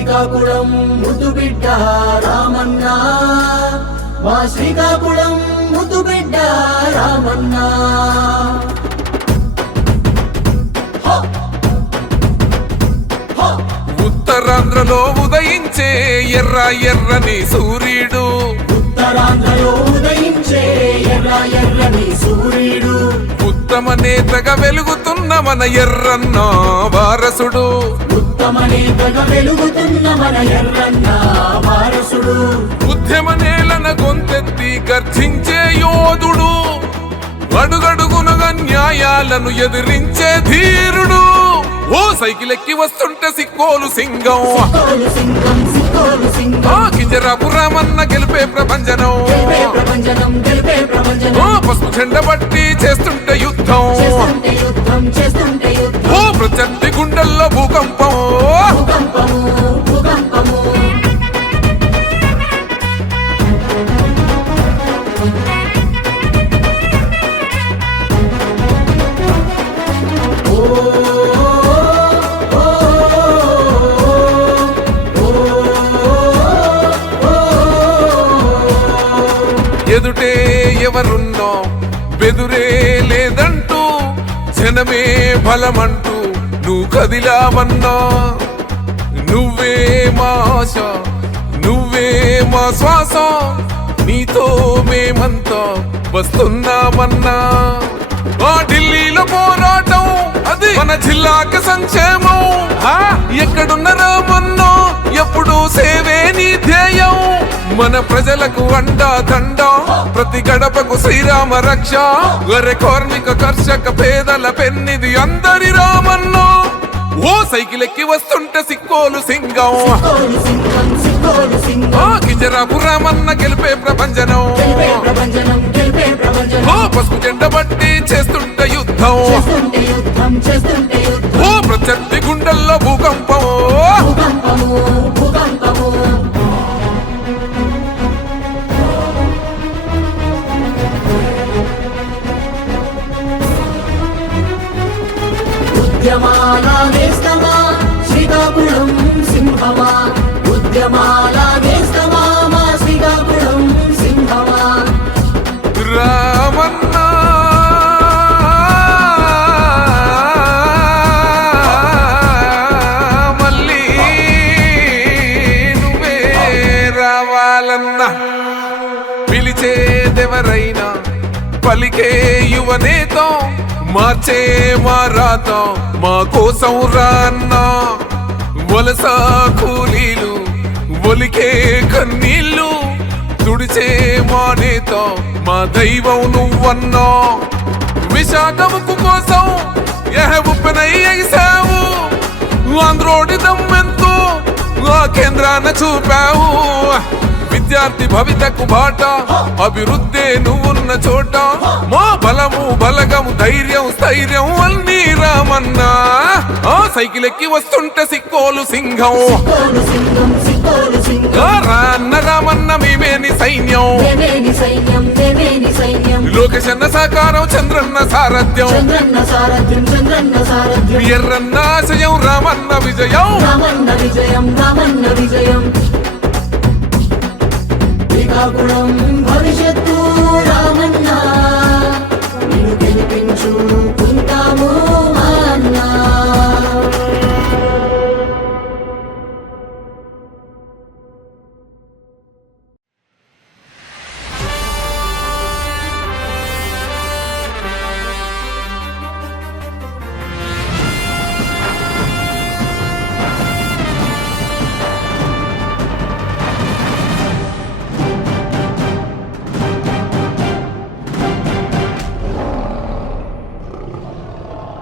శ్రీకాకుళం ముద్దు బిడ్డ రామన్న, మా శ్రీకాకుళం ముద్దు బిడ్డ రామన్న. ఉత్తరాంధ్రలో ఉదయించే ఎర్ర ఎర్రని సూర్యుడు, ఉత్తరాంధ్రలో ఉదయించే ఎర్ర ఎర్రని సూర్యుడు, ఉత్తమ నేతగా వెలుగుతున్న మన ఎర్రన్న వారసుడు, ఉత్తమ నేతగా వెలుగుతున్న మన ఎర్రన్న వారసుడు, ఉద్యమ నేలన గొంతెత్తి గర్జించే యోధుడు, అడుగడుగునగా న్యాయాలను ఎదిరించే ధీరుడు. ఓ సైకిల్ ఎక్కి వస్తుంటే సిక్కోలు సింగం, కింజరాపు రామన్న గెలిపే ప్రపంచనం, పసుపు చెండ బట్టి చేస్తుంటే యుద్ధం, ఓ ప్రత్యర్థి గుండెల్లో భూకంపం. ఎదుటే ఎవరున్నో బెదురే లేదంటూ జనమే బలమంటూ నువ్వు కదిలామన్నా. నువ్వే మా ఆశ, నువ్వే మా శ్వాస, నీతో మేమంతా వస్తున్నామన్నా. ఆ ఢిల్లీలో పోరాటం అది మన జిల్లాకి సంక్షేమం, ఎక్కడున్న రామన్నో ఎప్పుడు సేవే నీ ధ్యేయం. మన ప్రజలకు అండా దండ, ప్రతి గడపకు శ్రీరామ రక్ష, వరే కార్మిక కర్షక పేదల పెన్నిది అందరి రామన్నో. ఓ సైకిల్ ఎక్కి వస్తుంటే సిక్కోలు సింగం, కింజరాపు రామన్న గెలిపే ప్రపంచనం, ఓ పసుపు జెండ బట్టి చేస్తుంటే యుద్ధం, ఓ ప్రత్యర్థి గుండెల్లో భూకంపం. ఉద్యమాల నేస్తమా శ్రీకాకుళం సింహమా, ఉద్యమాల నేస్తమా మా శ్రీకాకుళం సింహమా. రామన్న మళ్ళీ నువ్వే రావాలన్నా, పిలిచేదెవరైనా పలికే యువనేతో, మార్చే మారాత మా కోసం రాన్నా. వలస కూలీలు ఒలికే కన్నీళ్ళు తుడిచే మా నేత, మా దైవం నువ్వన్నా. విశాఖముకు కోసం ఉప్పెనై ఎగిసావు, ఆంధ్రోడి దమ్మెంతో ఆ కేంద్రాన చూపావు. విద్యార్థి భవితకు బాట, అభివృద్ధే నువ్వున్న చోట, మా బలము బలగము ధైర్యం స్థైర్యం అన్నీ రామన్నా. ఆ సైకిల్ ఎక్కి వస్తుంటే సిక్కోలు సింహం, రాన్న రామన్న మేమేని సైన్యం, లోకేశన్న సాకారం చంద్రన్న సారథ్యం, ఎర్రన్న ఆశయం రామన్న విజయం. శ్రీకాకుళం భవిష్యత్తు